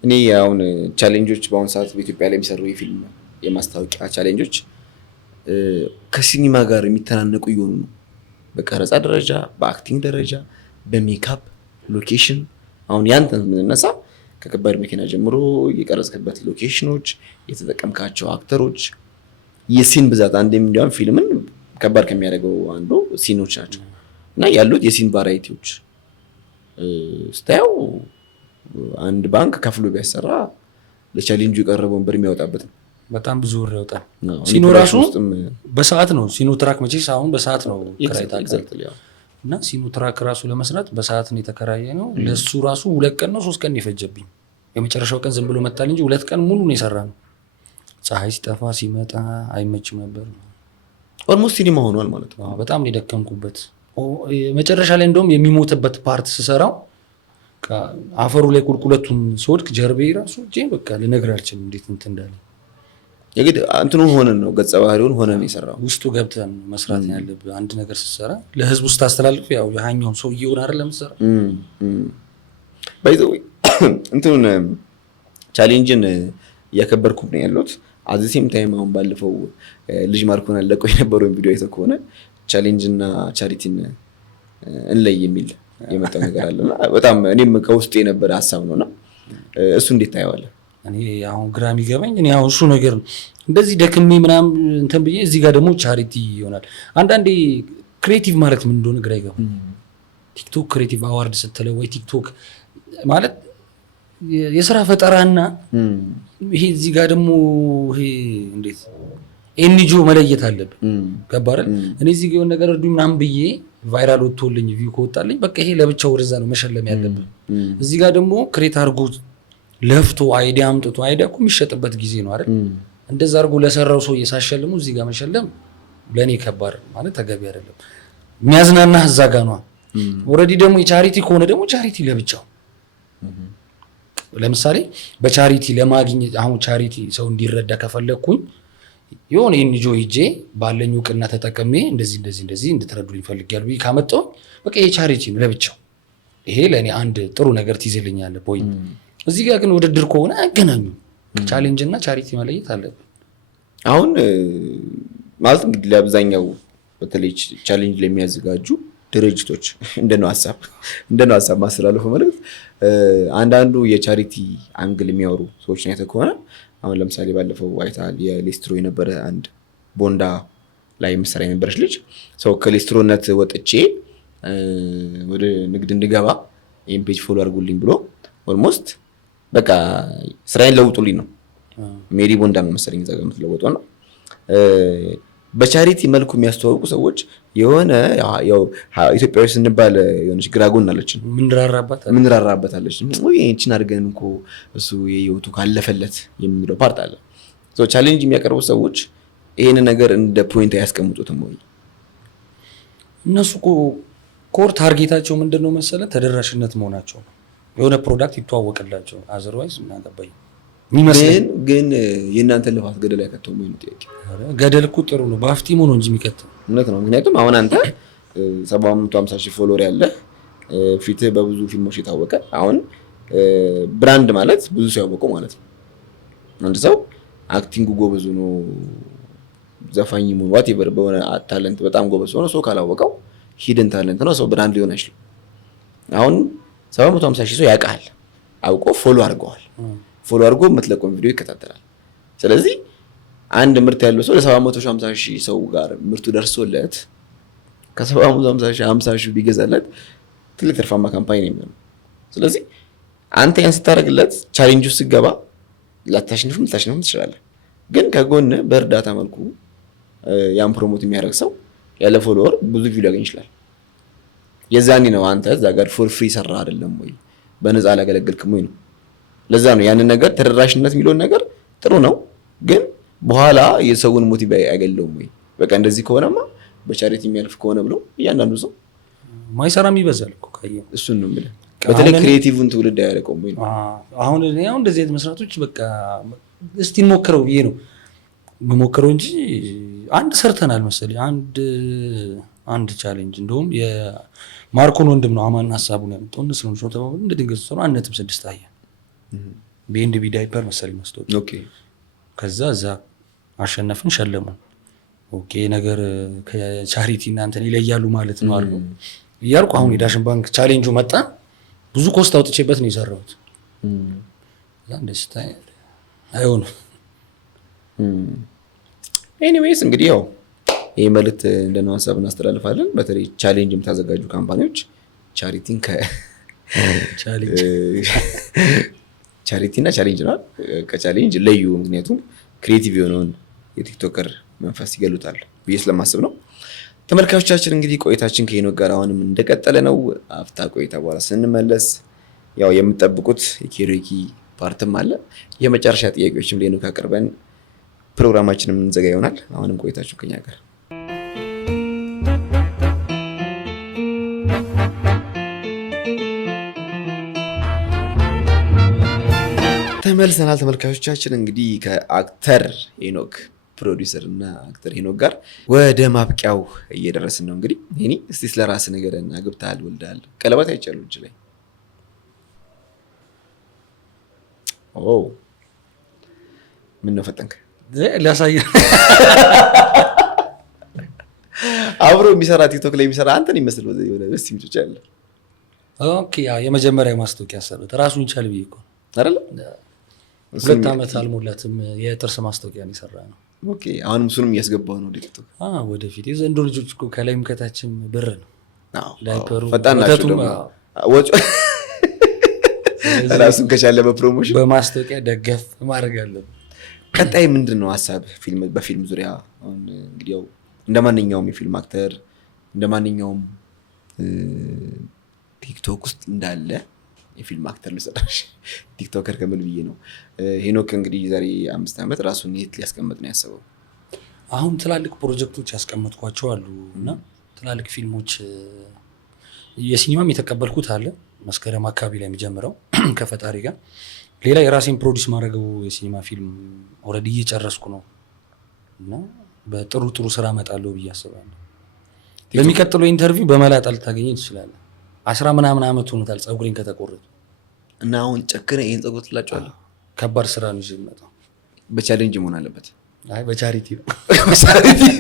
እኔ አሁን ቻሌንጆች በአሁኑ ሰዓት በኢትዮጵያ ላይ የሚሰሩ የፊልም የማስታወቂያ ቻሌንጆች ከሲኒማ ጋር የሚተናነቁ እየሆኑ ነው። በቀረጻ ደረጃ፣ በአክቲንግ ደረጃ፣ በሜካፕ ሎኬሽን። አሁን ያንተን የምንነሳ ከከባድ መኪና ጀምሮ የቀረጽክበት ሎኬሽኖች፣ የተጠቀምካቸው አክተሮች፣ የሲን ብዛት አንድ እንዲያውም ፊልምን ከባድ ከሚያደርገው አንዱ ሲኖች ናቸው እና ያሉት የሲን ቫራይቲዎች ስታየው አንድ ባንክ ከፍሎ ቢያሰራ ለቻሌንጁ የቀረበውን ብር የሚያወጣበት ነው። በጣም ብዙ ብር ያወጣል። ሲኖ ራሱ በሰዓት ነው። ሲኖ ትራክ መቼስ አሁን በሰዓት ነው እና ሲኖ ትራክ ራሱ ለመስራት በሰዓት ነው የተከራየ ነው። ለሱ ራሱ 2 ቀን ነው 3 ቀን የፈጀብኝ። የመጨረሻው ቀን ዝም ብሎ መጣል እንጂ 2 ቀን ሙሉ ነው የሰራ ነው። ፀሐይ ሲጠፋ ሲመጣ አይመችም ነበር። ኦልሞስት ሲኒማ ሆኗል ማለት ነው። በጣም ነው የደከምኩበት። መጨረሻ ላይ እንደውም የሚሞትበት ፓርት ስሰራው አፈሩ ላይ ቁልቁለቱን ስወድቅ ጀርቤ ራሱ በቃ ልነግርህ አልችልም እንዴት እንትን እንዳለ። የግድ እንትኑን ሆነን ነው ገጸ ባህሪውን ሆነን ነው የሰራው። ውስጡ ገብተን መስራት ያለብህ አንድ ነገር ስትሰራ ለህዝቡ ስታስተላልፍ ያው ያኛውን ሰው እየሆነ አይደለም የምትሰራ። ባይዘው እንትኑን ቻሌንጅን እያከበርኩ ነው ያለሁት። አዚ ሴም ታይም አሁን ባለፈው ልጅ ማርኮን አለቀው የነበረውን ቪዲዮ አይተህ ከሆነ ቻሌንጅ እና ቻሪቲን እንለይ የሚል የመጣው ነገር አለና በጣም እኔም ከውስጥ የነበረ ሀሳብ ነውና እሱ እንዴት ታየዋለህ? እኔ አሁን ግራ የሚገባኝ እኔ አሁን እሱ ነገር እንደዚህ ደክሜ ምናምን እንትን ብዬ እዚህ ጋር ደግሞ ቻሪቲ ይሆናል። አንዳንዴ ክሬቲቭ ማለት ምን እንደሆነ ግራ ይገባል። ቲክቶክ ክሬቲቭ አዋርድ ስትለው ወይ ቲክቶክ ማለት የስራ ፈጠራና ይሄ እዚህ ጋር ደግሞ ይሄ እንዴት ኤንጂኦ መለየት አለብን። ገባህ አይደል? እኔ እዚህ ጋር የሆነ ነገር እርዱ ምናምን ብዬ ቫይራል ወጥቶልኝ ቪው ከወጣልኝ በቃ ይሄ ለብቻው ወደዛ ነው መሸለም ያለብን። እዚህ ጋር ደግሞ ክሬት አድርጎ ለፍቶ አይዲያ አምጥቶ አይዲያ እኮ የሚሸጥበት ጊዜ ነው አይደል? እንደዛ አድርጎ ለሰራው ሰው እየሳሸልሙ እዚህ ጋር መሸለም ለእኔ ከባድ ማለት ተገቢ አይደለም። የሚያዝናና እዛ ጋር ነው። ኦልሬዲ ደግሞ የቻሪቲ ከሆነ ደግሞ ቻሪቲ ለብቻው ለምሳሌ በቻሪቲ ለማግኘት አሁን ቻሪቲ ሰው እንዲረዳ ከፈለኩኝ የሆነ ኤንጂኦ ሂጄ ባለኝ እውቅና ተጠቅሜ እንደዚህ እንድትረዱልኝ ፈልጋለሁ ብዬ ካመጣሁ በቃ የቻሪቲ ነው ለብቻው። ይሄ ለእኔ አንድ ጥሩ ነገር ትይዝልኛለህ ወይ? እዚህ ጋር ግን ውድድር ከሆነ አይገናኙም። ቻሌንጅ እና ቻሪቲ መለየት አለብን። አሁን ማለት እንግዲህ ለአብዛኛው በተለይ ቻሌንጅ ለሚያዘጋጁ ድርጅቶች እንደነው ሀሳብ ማስተላለፍ ማለት አንዳንዱ የቻሪቲ አንግል የሚያወሩ ሰዎች አይተህ ከሆነ አሁን ለምሳሌ ባለፈው አይተሃል የሌስትሮ የነበረ አንድ ቦንዳ ላይ ምሳሌ የነበረች ልጅ ሰው ከሌስትሮነት ወጥቼ ወደ ንግድ እንድገባ ይህን ፔጅ ፎሎ አድርጉልኝ ብሎ ኦልሞስት በቃ ስራዬን ለውጡልኝ ነው። ሜሪ ቦንዳ ነው መሰለኝ እዛ ጋር የምትለወጠው ነው። በቻሪቲ መልኩ የሚያስተዋውቁ ሰዎች የሆነ ያው ኢትዮጵያዊ ስንባል የሆነች ግራጎን አለችን ምንራራባት አለች። ይህችን አድርገን እኮ እሱ የህይወቱ ካለፈለት የሚለው ፓርት አለ። ቻሌንጅ የሚያቀርቡ ሰዎች ይህን ነገር እንደ ፖይንት አያስቀምጡትም ወይ? እነሱ ኮር ታርጌታቸው ምንድን ነው መሰለህ? ተደራሽነት መሆናቸው ነው። የሆነ ፕሮዳክት ይተዋወቅላቸው አዘርዋይዝ ምናገባኝ ግን የእናንተ ልፋት ገደል አይከተውም ወይ? ጥያቄ ገደል እኮ ጥሩ ነው በአፍቲሙ ነው እንጂ የሚከተው እውነት ነው። ምክንያቱም አሁን አንተ 750,000 ፎሎወር ያለ ፊትህ በብዙ ፊልሞች የታወቀ አሁን ብራንድ ማለት ብዙ ሰው ያወቀው ማለት ነው። አንድ ሰው አክቲንግ ጎበዝ ነው ዘፋኝ ሆኖ ዋትኤቨር በሆነ ታለንት በጣም ጎበዝ ሆኖ ሰው ካላወቀው ሂድን ታለንት ነው ሰው ብራንድ ሊሆን አይችልም። አሁን 750 ሺህ ሰው ያውቃል፣ አውቆ ፎሎ አድርገዋል። ፎሎ አድርጎ የምትለቀውን ቪዲዮ ይከታተላል። ስለዚህ አንድ ምርት ያለው ሰው ለ750 ሺህ ሰው ጋር ምርቱ ደርሶለት ከ750 ሺህ ቢገዛለት ትልቅ ትርፋማ ካምፓኒ ነው የሚሆነው። ስለዚህ አንተ ያን ስታደርግለት ቻሌንጅ ውስጥ ስትገባ ላታሸንፍም ትችላለህ። ግን ከጎን በእርዳታ መልኩ ያን ፕሮሞት የሚያደርግ ሰው ያለ ፎሎወር ብዙ ቪዲዮ ያገኝ ይችላል። የዛኔ ነው አንተ እዛ ጋር ፎር ፍሪ ሰራ አይደለም ወይ በነፃ አላገለገልክም ወይ ነው። ለዛ ነው ያንን ነገር ተደራሽነት የሚለውን ነገር ጥሩ ነው፣ ግን በኋላ የሰውን ሞቲቭ አይገለውም ወይ በቃ እንደዚህ ከሆነማ በቻሪቲ የሚያልፍ ከሆነ ብሎ እያንዳንዱ ሰው ማይሰራም ይበዛል እኮ ካየው። እሱን ነው የምልህ። በተለይ ክሪኤቲቭን ትውልድ አያለቀውም ወይ ነው። አሁን እንደዚህ አይነት መስራቶች በቃ እስቲ እንሞክረው ብዬ ነው የምሞክረው እንጂ አንድ ሰርተናል መሰለኝ አንድ ቻሌንጅ እንደውም የማርኮን ወንድም ነው አማን ሀሳቡን ያመጣው እነሱ ነው ተባብሎ እንደ ድንገት ሰሩ 1.6 አየ በኤንዲቢ ዳይፐር መሰለኝ መስጠት። ኦኬ ከዛ እዛ አሸነፍን ሸለሙ። ኦኬ ነገር ከቻሪቲ እናንተን ይለያሉ ማለት ነው አሉ እያልኩ አሁን የዳሽን ባንክ ቻሌንጁ መጣ። ብዙ ኮስት አውጥቼበት ነው የሰራሁት። እንደስታ አይሆንም። ኤኒዌይስ እንግዲህ ያው ይህ መልዕክት እንደነው ሀሳብ እናስተላልፋለን። በተለይ ቻሌንጅ የምታዘጋጁ ካምፓኒዎች ቻሪቲን ቻሪቲ እና ቻሌንጅ ነው ከቻሌንጅ ለዩ። ምክንያቱም ክሪኤቲቭ የሆነውን የቲክቶከር መንፈስ ይገሉታል ብዬ ስለማስብ ነው። ተመልካቾቻችን እንግዲህ ቆይታችን ከሄኖክ ጋር አሁንም እንደቀጠለ ነው። አፍታ ቆይታ በኋላ ስንመለስ ያው የምትጠብቁት የኬሪኪ ፓርትም አለ። የመጨረሻ ጥያቄዎችም ለሄኖክ አቅርበን ፕሮግራማችንን እንዘጋ ይሆናል። አሁንም ቆይታችሁ ከኛ ጋር ተመልሰናል። ተመልካቾቻችን እንግዲህ ከአክተር ሄኖክ ፕሮዲውሰር እና አክተር ሄኖክ ጋር ወደ ማብቂያው እየደረስን ነው። እንግዲህ ይሄኒ እስቲ ስለራስ ንገረን። አግብተሃል፣ ወልደሃል፣ ቀለበት አይቻሉ እጅ ላይ ምን ነው ፈጠንክ? ሊያሳይ አብሮ የሚሰራ ቲክቶክ ላይ የሚሰራ አንተን ይመስል ወደ ደስ የሚጮች አለ። ኦኬ የመጀመሪያ ማስታወቂያ ሰሩት ራሱን ይቻል ብዬ እኮ አይደል? 2 ዓመት አልሞላትም። የጥርስ ማስታወቂያ ነው የሰራ ነው። ኦኬ አሁንም እሱንም እያስገባው ነው ቲክቶክ። ወደፊት የዘንድሮ ልጆች እኮ ከላይም ከታችም ብር ነው። ዳይፐሩ ፈጣን ናቸው ደግሞ ወጭ ራሱን ከቻለ በፕሮሞሽን በማስታወቂያ ደገፍ ማድረግ አለብን። ቀጣይ ምንድን ነው ሀሳብ በፊልም ዙሪያ? አሁን እንግዲህ ያው እንደማንኛውም የፊልም አክተር እንደማንኛውም ቲክቶክ ውስጥ እንዳለ የፊልም አክተር ልሰራሽ ቲክቶከር ከምን ብዬ ነው። ሄኖክ እንግዲህ ዛሬ 5 ዓመት ራሱን የት ሊያስቀምጥ ነው ያሰበው? አሁን ትላልቅ ፕሮጀክቶች ያስቀመጥኳቸው አሉ እና ትላልቅ ፊልሞች የሲኒማም የተቀበልኩት አለ። መስከረም አካባቢ ላይ የሚጀምረው ከፈጣሪ ጋር ሌላ የራሴን ፕሮዲስ ማድረገው የሲኒማ ፊልም ኦልሬዲ እየጨረስኩ ነው እና በጥሩ ስራ እመጣለሁ ብዬ አስባለሁ። ለሚቀጥለው ኢንተርቪው በመላጣ ልታገኘኝ ትችላለህ። 10 ምናምን ዓመት ሆኖታል ፀጉሬን ከተቆረጡ እና አሁን ጨክነ ይሄን ፀጉር ትላጨዋለህ። ከባድ ስራ ነው ይዤ የምመጣው። በቻሌንጅ መሆን አለበት። አይ በቻሪቲ ነው። ስለዚህ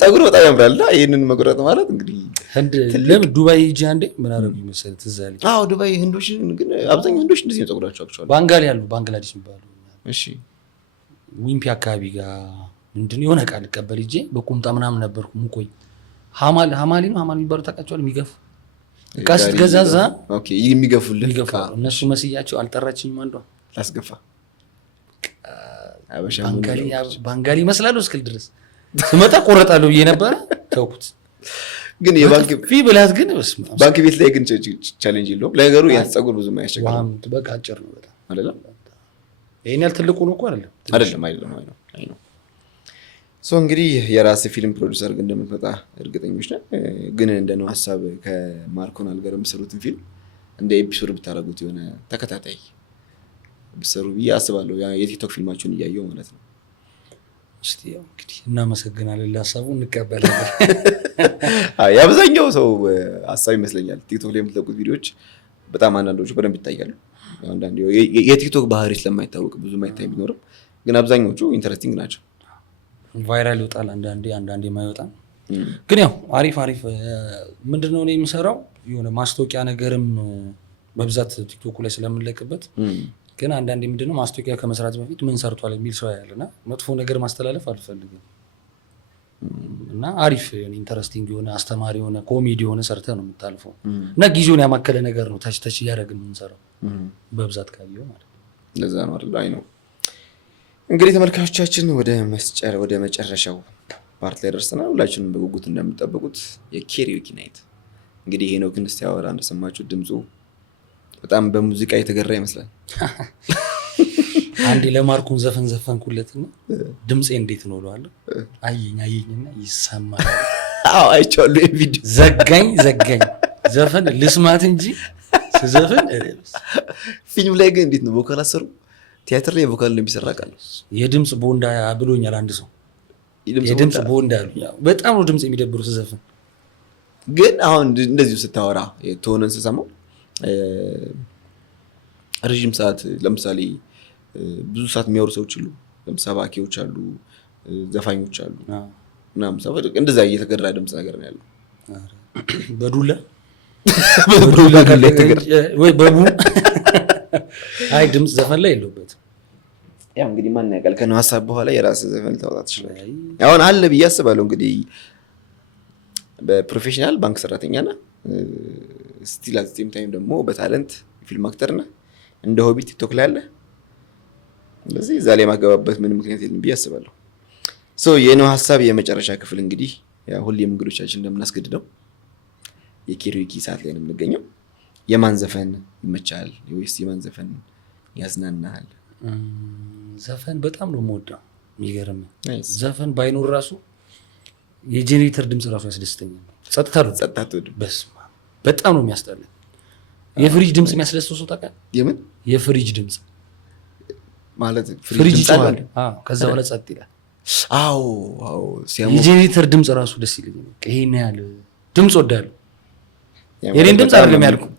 ፀጉር በጣም ያምራልና ይሄንን መቁረጥ ማለት እንግዲህ ለምን ዱባይ ሂጅ አንዴ ምን አደረጉኝ መሰለህ ትዝ አለኝ። ዱባይ ህንዶች ግን አብዛኛው ህንዶች እንደዚህ ነው ፀጉራቸው አክቹዋሊ። ባንጋሊ ያሉ ባንግላዴሽ የሚባሉ እሺ ዊምፒ አካባቢ ጋር ምንድን የሆነ ዕቃ ልቀበል ሂጄ በቁምጣ ምናምን ነበርኩ ሙቆይ ሀማሊ ነው ሀማሊ የሚባሉ ታውቃቸዋለህ? የሚገፉ ዕቃ ስትገዛዛ የሚገፉልህ እነሱ መስያቸው አልጠራችኝም። አንዷ ላስገፋ ባንጋሊ ይመስላሉ እስክል ድረስ ስመጣ ቆረጣለሁ ብዬ ነበረ ተውኩት። ግን የባንክ ፊ ብላት ግን ባንክ ቤት ላይ ግን ቻሌንጅ የለውም ለነገሩ። ያን ፀጉር ብዙ አያስቸግርም። በቃ አጭር ነው በጣም አይደለም። ይሄን ያህል ትልቁ ነው እኮ አይደለም። አይ ነው እንግዲህ የራስህ ፊልም ፕሮዲውሰር ግን እንደምትመጣ እርግጠኞች ነን። ግን እንደነው ሀሳብ ከማርኮን ጋር የምትሰሩትን ፊልም እንደ ኤፒሶድ ብታደርጉት የሆነ ተከታታይ ብትሰሩ ብዬ አስባለሁ። የቲክቶክ ፊልማችሁን እያየሁ ማለት ነው። እስቲ ያው እንግዲህ እናመሰግናለን። ለሀሳቡ እንቀበላለን። የአብዛኛው ሰው ሀሳብ ይመስለኛል። ቲክቶክ ላይ የምትለቁት ቪዲዮዎች በጣም አንዳንዶቹ በደንብ ይታያሉ። አንዳንዴ የቲክቶክ ባህሪ ስለማይታወቅ ብዙ ማይታይ ቢኖርም ግን አብዛኞቹ ኢንተረስቲንግ ናቸው። ቫይራል ይወጣል አንዳንዴ የማይወጣ ግን ያው አሪፍ ምንድነው ነው የምሰራው የሆነ ማስታወቂያ ነገርም በብዛት ቲክቶክ ላይ ስለምንለቅበት ግን አንዳንዴ ምንድነው ማስታወቂያ ከመስራት በፊት ምን ሰርቷል የሚል ሰው ያለና መጥፎ ነገር ማስተላለፍ አልፈልግም እና አሪፍ ኢንተረስቲንግ የሆነ አስተማሪ የሆነ ኮሜዲ የሆነ ሰርተ ነው የምታልፈው እና ጊዜውን ያማከለ ነገር ነው ታች እያደረግን የምንሰራው በብዛት ካየው ማለት ለዛ ነው አይደል? አይ ነው እንግዲህ ተመልካቾቻችን ወደ መጨረሻው ፓርት ላይ ደርሰናል። ሁላችንም በጉጉት እንደምትጠብቁት የኬሪዮኪ ናይት እንግዲህ ሄኖክን ሲያወራ እንደሰማችሁ ድምፁ በጣም በሙዚቃ የተገራ ይመስላል። አንዴ ለማርኩን ዘፈን ዘፈንኩለትና ድምጼ እንዴት ነው እለዋለሁ። አየኝና ይሰማል። አዎ አይቻለሁ የቪዲዮ ዘጋኝ ዘፈን ልስማት እንጂ ስዘፈን ፊልም ላይ ግን እንዴት ነው ቮካል አሰሩ? ቲያትር ላይ ቮካል እንደሚሰራ ቃል የድምጽ ቦንዳ ብሎኛል አንድ ሰው። የድምጽ ቦንዳ በጣም ነው ድምጽ የሚደብሩ ስዘፈን። ግን አሁን እንደዚሁ ስታወራ ቶንን ስሰማው ረጅም ሰዓት ለምሳሌ ብዙ ሰዓት የሚያወሩ ሰዎች አሉ፣ ሰባኪዎች አሉ፣ ዘፋኞች አሉ ምናምን ሰው እንደዛ እየተገራ ድምጽ ነገር ነው ያለው። በዱላ የተገራ ወይ በቡ አይ ድምጽ ዘፈን ላይ የለውበትም። ያው እንግዲህ ማን ያውቃል ከነው ሀሳብ በኋላ የራስ ዘፈን ታወጣ ትችላለህ። አሁን አለ ብዬ አስባለሁ። እንግዲህ በፕሮፌሽናል ባንክ ሰራተኛና ስቲል አት ሴም ታይም ደግሞ በታለንት ፊልም አክተርና እንደ ሆቢ ቲክቶክ ላይ አለ። ስለዚህ እዛ ላይ ማገባበት ምንም ምክንያት የለም ብዬ አስባለሁ። የነው ሀሳብ የመጨረሻ ክፍል እንግዲህ ያው ሁሌም እንግዶቻችን እንደምናስገድደው የኬሪዮኪ ሰዓት ላይ ነው የምንገኘው። የማን ዘፈን ይመቻል ወይስ የማን ዘፈን ያዝናናል? ዘፈን በጣም ነው የምወደው። የሚገርም ዘፈን ባይኖር ራሱ የጄኔሬተር ድምጽ ራሱ ያስደስተኛል። ጸጥታ በስመ አብ በጣም ነው የሚያስጠላኝ። የፍሪጅ ድምጽ የሚያስደስተው ሰው ታውቃለህ? የምን የፍሪጅ ድምጽ ማለት ፍሪጅ ይጮሃል። ከዛ በኋላ ጸጥ ይላል። አዎ የጄኔሬተር ድምጽ ራሱ ደስ ይለኛል። ይሄን ያህል ድምጽ ወዳለሁ። የኔን ድምጽ አይደለም ያልኩህ።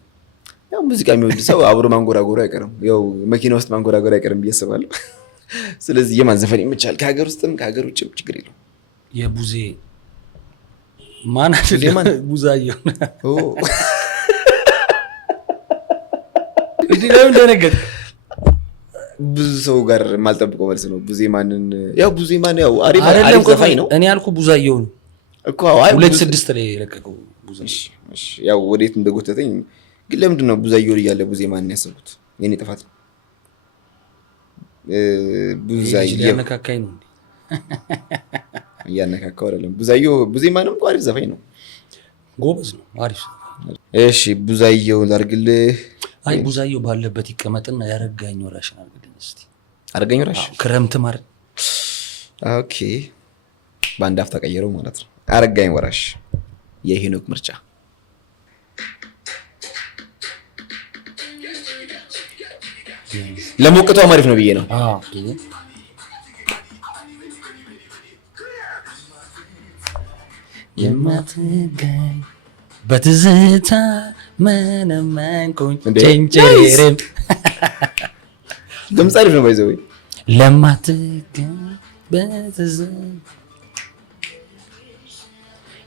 ያው ሙዚቃ የሚወድ ሰው አብሮ ማንጎራጎሩ አይቀርም። ያው መኪና ውስጥ ማንጎራጎሩ አይቀርም ብዬ አስባለሁ። ስለዚህ የማን ዘፈን ይመቻል? ከሀገር ውስጥም ከሀገር ውጭም ችግር የለውም። የቡዜ ማን አይደለም ቡዛየው እንዴ ነው እንደነገር ብዙ ሰው ጋር የማልጠብቀው መልስ ነው። ቡዜ ማንን ያው ቡዜ ማን ያው አሪፍ ዘፋኝ ነው። እኔ ያልኩህ ቡዛየው ነው እኮ። አይ 26 ላይ የለቀቀው ቡዜ። እሺ ያው ወዴት እንደጎተተኝ ግን ለምንድን ነው ቡዛየው እያለ ቡዜ ማንን ያሰቡት? የኔ ጥፋት ነው። ቡዛየው ያነካካኝ ነው እንዴ? ያነካካው አይደለም። ቡዛየው ቡዜ ማንም እኮ አሪፍ ዘፋኝ ነው፣ ጎበዝ ነው፣ አሪፍ። እሺ ቡዛየው ላድርግልህ። አይ ቡዛየው ባለበት ይቀመጥና ያረጋኝ ወራሽን አድርግልኝ እስቲ። አረጋኝ ወራሽ ክረምት ማለት ኦኬ። በአንድ አፍ ተቀየረው ማለት ነው። አረጋኝ ወራሽ የሄኖክ ምርጫ። ለሞቅቷ አሪፍ ነው ብዬ ነው። የማትገኝ በትዝታ መነመንኩኝ ጭንጭሬም ድምፅ አሪፍ ነው ባይዘው። ለማትገኝ በትዝታ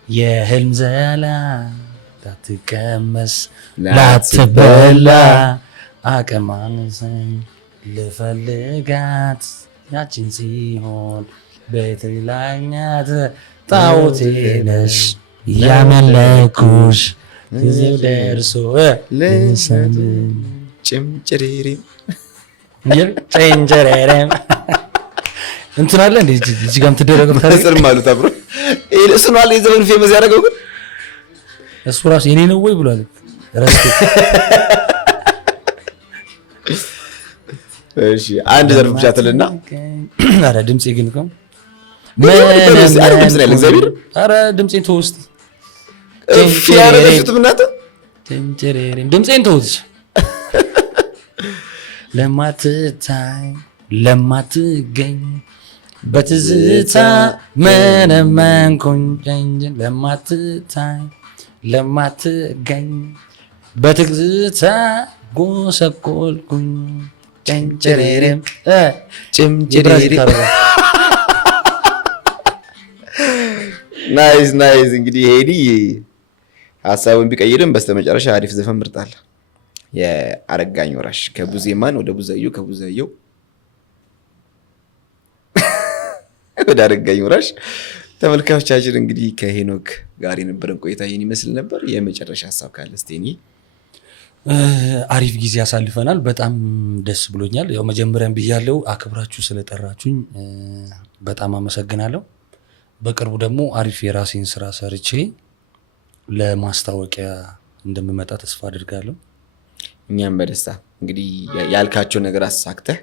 የህልም ዘላ ላትቀመስ ላትበላ አቀማንሰኝ ልፈልጋት ያችን ሲሆን በትላኛት ጣዖቴ ነሽ ያመለኩሽ ጊዜው ደርሶ ልሰን ጭምጭሬሬም ጭንጭሬሬም እንትን አለ እንዴ እዚህ ጋር የምትደረገው ታስር ማለት አብሮ እሱ ነው አለ የዘመን ፌመስ ያደረገው። ግን እሱ ራሱ የኔ ነው ወይ ብሏል ረስቶ። እሺ አንድ ዘርፍ ብቻ ትልና አረ ድምጼ ግን ነው ኧረ ድምፄን ተው እስኪ ድምፄን ተው። ለማትታይ ለማትገኝ በትዝታ መነመንኩኝ ለማትታይ ለማትገኝ በትዝታ ጎሰቆልኩኝ ጭንጭሬሬም ጭምጭሬሬም። ናይስ ናይስ። እንግዲህ ሄዲ ሀሳቡን ቢቀይርም በስተመጨረሻ አሪፍ ዘፈን ምርጣል። የአረጋኝ ወራሽ ከቡዜማን ወደ ቡዛየው ከቡዛየው ወደ አረጋኝ ወራሽ። ተመልካቾቻችን እንግዲህ ከሄኖክ ጋር የነበረን ቆይታ ይህን ይመስል ነበር። የመጨረሻ ሀሳብ ካለ ስቴኒ? አሪፍ ጊዜ ያሳልፈናል። በጣም ደስ ብሎኛል። ያው መጀመሪያም ብያለው አክብራችሁ ስለጠራችሁኝ በጣም አመሰግናለሁ። በቅርቡ ደግሞ አሪፍ የራሴን ስራ ሰርቼ ለማስታወቂያ እንደምመጣ ተስፋ አድርጋለሁ። እኛም በደስታ እንግዲህ ያልካቸው ነገር አሳክተህ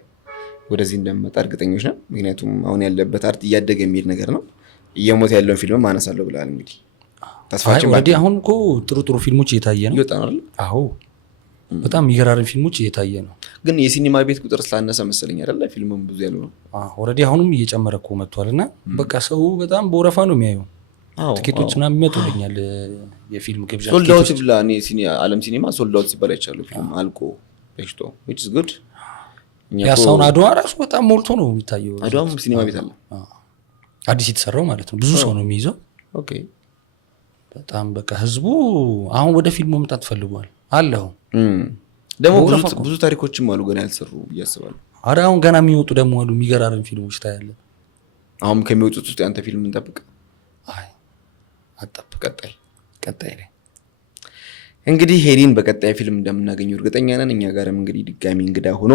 ወደዚህ እንደምመጣ እርግጠኞች ነን። ምክንያቱም አሁን ያለበት አርት እያደገ የሚሄድ ነገር ነው። እየሞት ያለውን ፊልም ማነሳለሁ ብለሃል። እንግዲህ ተስፋችን ወዲህ አሁን እኮ ጥሩ ጥሩ ፊልሞች እየታየ ነው። ይወጣ ነው። አዎ በጣም የሚገራርም ፊልሞች እየታየ ነው። ግን የሲኒማ ቤት ቁጥር ስላነሰ መሰለኝ አይደለ? ፊልምም ብዙ ያሉ ነው። ኦልሬዲ አሁንም እየጨመረ እኮ መጥቷል። እና በቃ ሰው በጣም በወረፋ ነው የሚያየው። ትኬቶች ምናምን ይመጡልኛል የፊልም ግብዣ ሶልዳውት ብላ አለም ሲኒማ ሶልዳውት ሲባል አይቻሉ ፊልም አልቆ በሽቶ which is good። ያሳውን አድዋ ራሱ በጣም ሞልቶ ነው የሚታየው። አድዋም ሲኒማ ቤት አለ አዲስ የተሰራው ማለት ነው። ብዙ ሰው ነው የሚይዘው። ኦኬ በጣም በቃ ህዝቡ አሁን ወደ ፊልሙ መምጣት ፈልጓል አለው። ደግሞ ብዙ ታሪኮችም አሉ ገና ያልሰሩ እያስባለሁ። አረ አሁን ገና የሚወጡ ደግሞ አሉ የሚገራርም ፊልሞች ታያለ። አሁን ከሚወጡት ውስጥ ያንተ ፊልም እንጠብቅ? አይ አጠብቅ። ቀጣይ ላይ እንግዲህ ሄሪን በቀጣይ ፊልም እንደምናገኘው እርግጠኛ ነን። እኛ ጋርም እንግዲህ ድጋሚ እንግዳ ሆኖ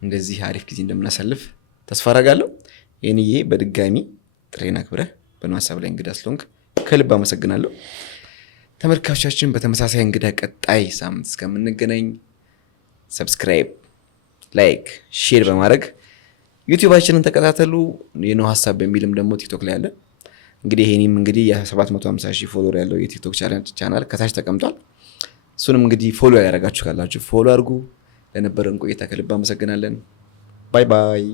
እንደዚህ አሪፍ ጊዜ እንደምናሳልፍ ተስፋ አደርጋለሁ። ይህንዬ በድጋሚ ጥሬን አክብረህ በማሳብ ላይ እንግዳ ስለሆንክ ከልብ አመሰግናለሁ። ተመልካቾቻችን በተመሳሳይ እንግዳ ቀጣይ ሳምንት እስከምንገናኝ ሰብስክራይብ፣ ላይክ፣ ሼር በማድረግ ዩቲዩባችንን ተከታተሉ። የነው ሀሳብ በሚልም ደግሞ ቲክቶክ ላይ አለ። እንግዲህ ይሄንም እንግዲህ የ750,000 ፎሎወር ያለው የቲክቶክ ቻናል ከታች ተቀምጧል። እሱንም እንግዲህ ፎሎ ያደረጋችሁ ካላችሁ ፎሎ አድርጉ። ለነበረን ቆይታ ከልብ አመሰግናለን። ባይ ባይ።